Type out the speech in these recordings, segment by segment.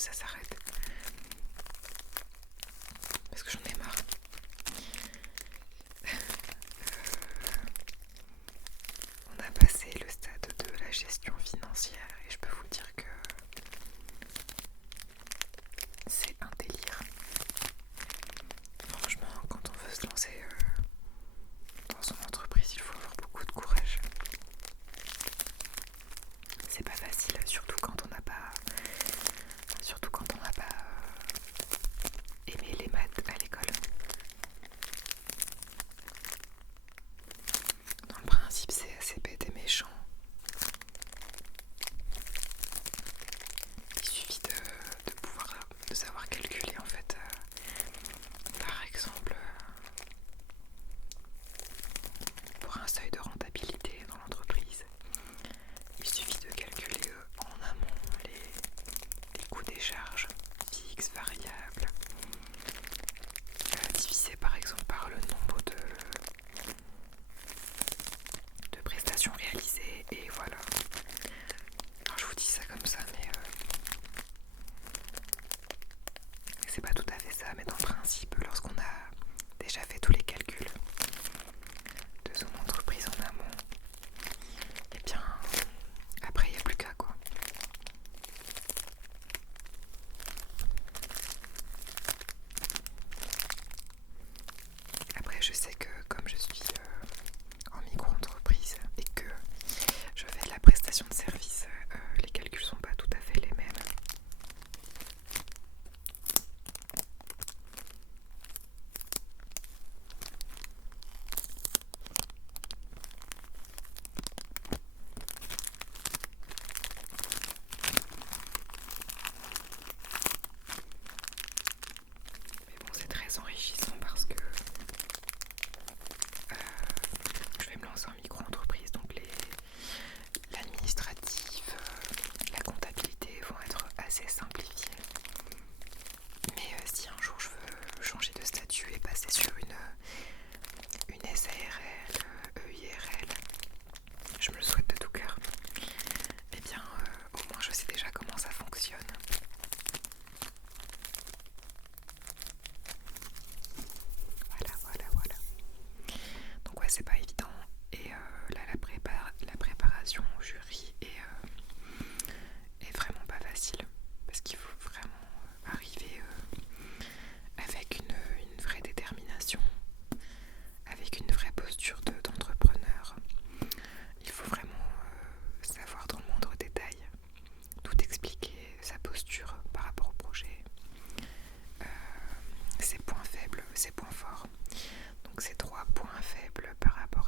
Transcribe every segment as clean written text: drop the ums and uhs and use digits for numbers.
ça s'arrête. Parce que j'en ai marre. On a passé le stade de la gestion financière et je peux vous dire que c'est un délire. Franchement, quand on veut se lancer dans son entreprise, il faut avoir beaucoup de courage. C'est pas facile, surtout quand on n'a pas aimé les maths à l'école. Dans le principe, c'est assez bête et méchant. Il suffit de savoir calculer en fait. Par exemple, pour un seuil de rentabilité dans l'entreprise, il suffit de calculer en amont les coûts des charges fixes, variables, divisé par exemple par le nombre de prestations réalisées et voilà. Alors je vous dis ça comme ça, mais c'est pas tout à fait ça, mais dans le principe, lorsqu'on a déjà fait tous les calculs de son entreprise en amont, et bien après il n'y a plus qu'à quoi. Après je sais que comme je suis en micro-entreprise et que je fais de la prestation de service, les calculs sont pas tout à fait les mêmes. Mais bon, c'est très enrichissant parce que je vais me lancer en micro-entreprise, donc l'administratif, la comptabilité vont être assez simplifiées. Mais si un jour je veux changer de statut et passer sur une SARL, EIRL, je me le souhaite de tout cœur, eh bien au moins je sais déjà comment ça fonctionne. Voilà. Donc ouais, c'est pas évident. Et là, la préparation au jury est vraiment pas facile. Parce qu'il faut vraiment arriver avec une vraie détermination, avec une vraie posture d'entrepreneur. Il faut vraiment savoir dans le moindre détail tout expliquer, sa posture par rapport au projet, ses points faibles, ses points forts. Donc ces 3 points faibles par rapport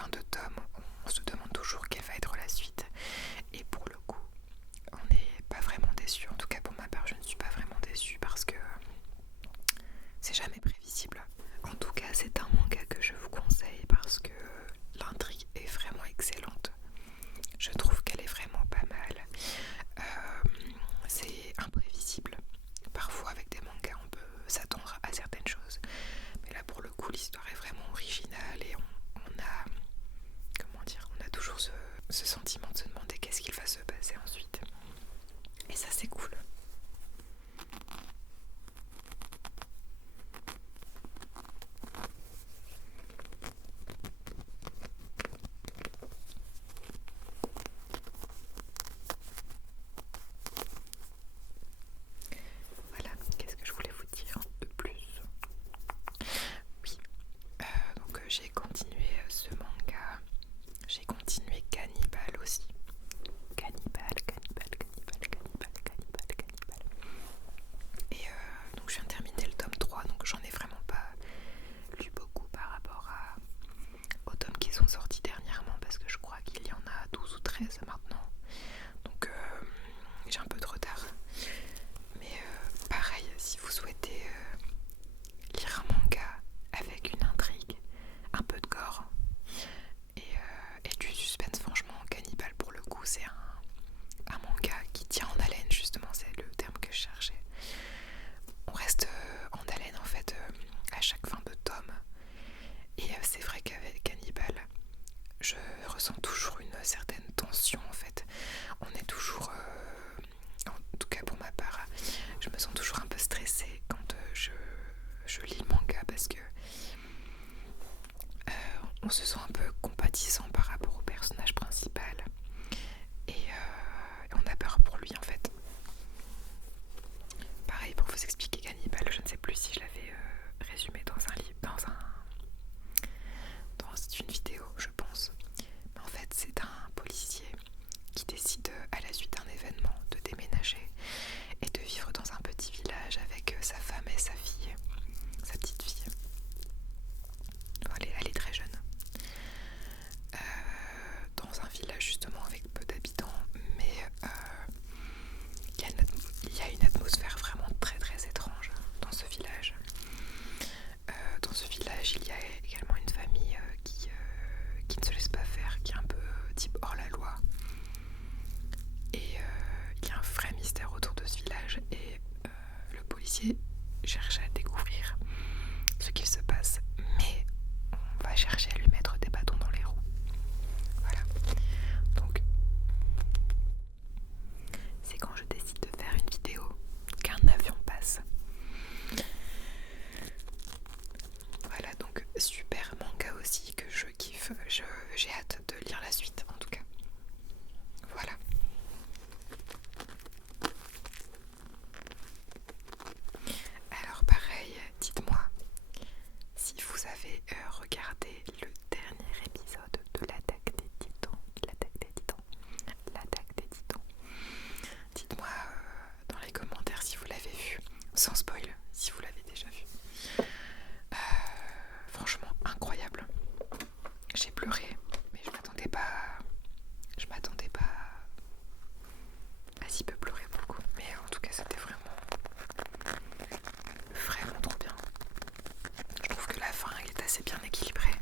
fin de tome, on se demande toujours quelle va être la suite. Et pour le coup, on n'est pas vraiment déçu. En tout cas pour ma part, je ne suis pas vraiment déçue parce que c'est jamais prévisible. En tout cas, c'est un manga que je vous conseille parce que l'intrigue est vraiment excellente. Je trouve qu'elle est vraiment pas mal. C'est imprévisible. Parfois avec des mangas on peut s'attendre à certaines choses. Mais là pour le coup l'histoire est vraiment originale et on a, comment dire, on a toujours ce sentiment de se demander qu'est-ce qu'il va se passer ensuite. Et ça c'est cool. Voilà, qu'est-ce que je voulais vous dire de plus? Oui, donc j'ai continué ce manga, j'ai continué Cannibal aussi. Cannibal. Et donc je viens de terminer le tome 3, donc j'en ai vraiment pas lu beaucoup par rapport aux tomes qui sont sortis dernièrement parce que je crois qu'il y en a 12 ou 13 maintenant. Donc j'ai un peu de retard. Mais pareil, si vous souhaitez lire un manga avec une intrigue, un peu de gore et du suspense, franchement, Cannibal pour le coup c'est un manga qui tient en haleine, justement, c'est le terme que je cherchais. On reste en haleine en fait à chaque fin de tome. Et c'est vrai qu'avec Cannibal, je ressens toujours une certaine tension en fait. On est toujours, en tout cas pour ma part, je me sens toujours un peu stressée quand je lis le manga parce que on se sent un peu compatissant par rapport au personnage principal et on a peur pour lui en fait. Pareil, pour vous expliquer Cannibal, je ne sais plus si je l'avais résumé dans un livre, dans une vidéo je pense. Mais en fait c'est un policier qui décide à la suite d'un événement de déménager et de vivre dans un petit village avec sa femme et sa fille, sa petite fille. Elle est très jeune. Dans un village justement avec peu d'habitants, mais il y a une atmosphère vraiment très très étrange dans ce village. Dans ce village, il y a également une famille qui ne se laisse pas faire, qui est un peu type hors la loi. Et il y a un vrai mystère autour de ce village et le policier cherche à découvrir ce qu'il se passe, mais on va chercher à lui mettre des bâtons dans les roues. Voilà. Donc c'est quand je décide de faire une vidéo qu'un avion passe. Voilà, donc super manga aussi que je kiffe. J'ai hâte de lire la suite en tout cas. Voilà. Alors pareil, dites-moi si vous avez regardé le dernier épisode de l'attaque des titans. Dites-moi dans les commentaires si vous l'avez vu, sans spoil, si vous l'avez déjà vu. Franchement incroyable. J'ai pleuré, mais je m'attendais pas à si peu pleurer beaucoup. Mais en tout cas c'était vraiment trop bien. Je trouve que la fin elle est assez bien équilibrée.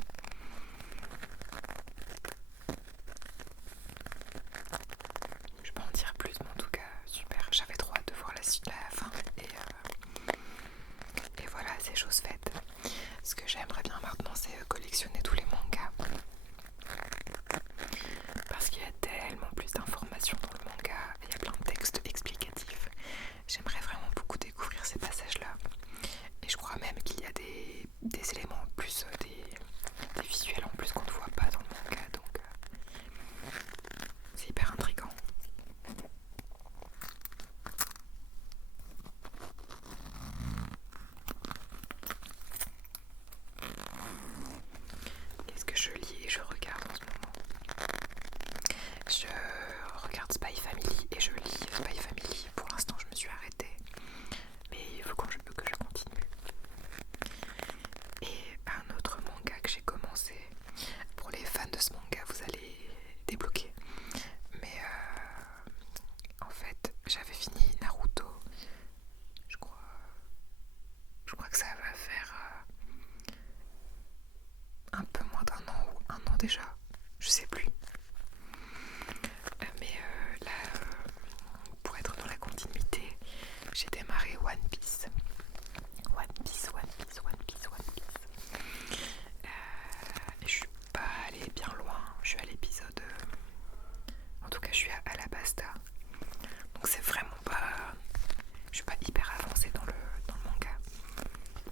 Je peux en dire plus, mais en tout cas super. J'avais trop hâte de voir la fin et voilà, c'est chose faite. Ce que j'aimerais bien maintenant c'est collectionner tous les mangas je sais plus. Mais là, pour être dans la continuité, j'ai démarré One Piece. One Piece, One Piece, One Piece, One Piece. Et je suis pas allée bien loin. Je suis à l'épisode... en tout cas, je suis à Alabasta. Donc c'est vraiment pas... je suis pas hyper avancée dans le manga.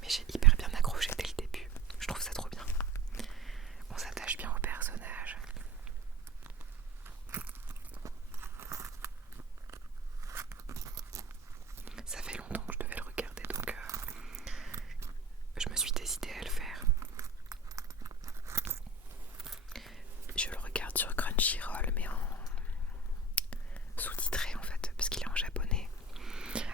Mais j'ai hyper bien accroché dès le début. Je trouve ça trop bien. On s'attache bien au personnage. Ça fait longtemps que je devais le regarder, donc je me suis décidée à le faire. Je le regarde sur Crunchyroll, mais en sous-titré en fait, parce qu'il est en japonais.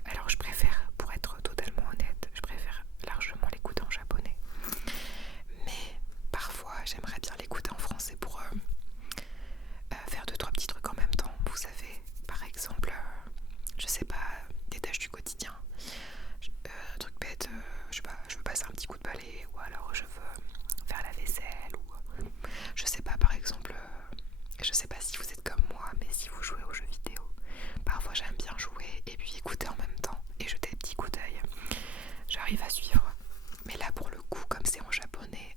Alors je préfère, pour être totalement honnête, je préfère largement l'écouter en japonais. Mais parfois j'aimerais bien l'écouter en français pour faire 2-3 petits trucs en même temps. Vous savez, par exemple, je sais pas, des tâches du quotidien. Truc bête, je sais pas, je veux passer un petit coup de balai, ou alors je veux faire la vaisselle, ou je sais pas, par exemple, je sais pas si vous êtes comme moi, mais si vous jouez aux jeux vidéo, parfois j'aime bien jouer et puis écouter en même temps et jeter des petits coups d'œil. J'arrive à suivre, mais là pour le coup, comme c'est en japonais,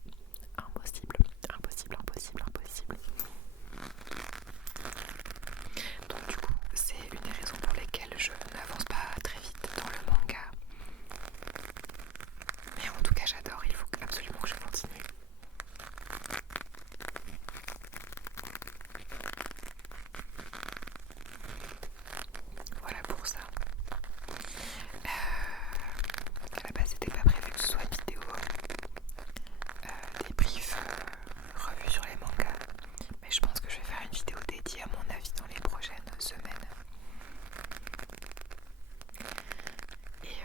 impossible, impossible, impossible, impossible. Donc du coup, c'est une des raisons pour lesquelles je n'avance pas très vite dans le manga. Mais en tout cas, j'adore, il faut absolument que je continue. Voilà pour ça. À la base, c'était pas prévu que ce soit une vidéo débrief revue sur les mangas. Mais je pense que je vais faire une vidéo dédiée à mon avis dans les prochaines semaines. Et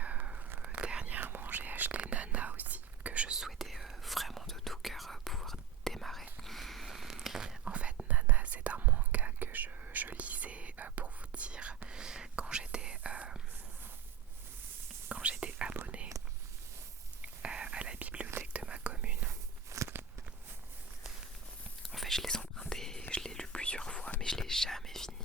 dernièrement, j'ai acheté Nana aussi, que je souhaitais vraiment de tout cœur pouvoir démarrer. En fait, Nana, c'est un manga que je lisais, pour vous dire, quand j'étais abonnée à la bibliothèque de ma commune. En fait, je les empruntais, je l'ai lu plusieurs fois, mais je l'ai jamais fini.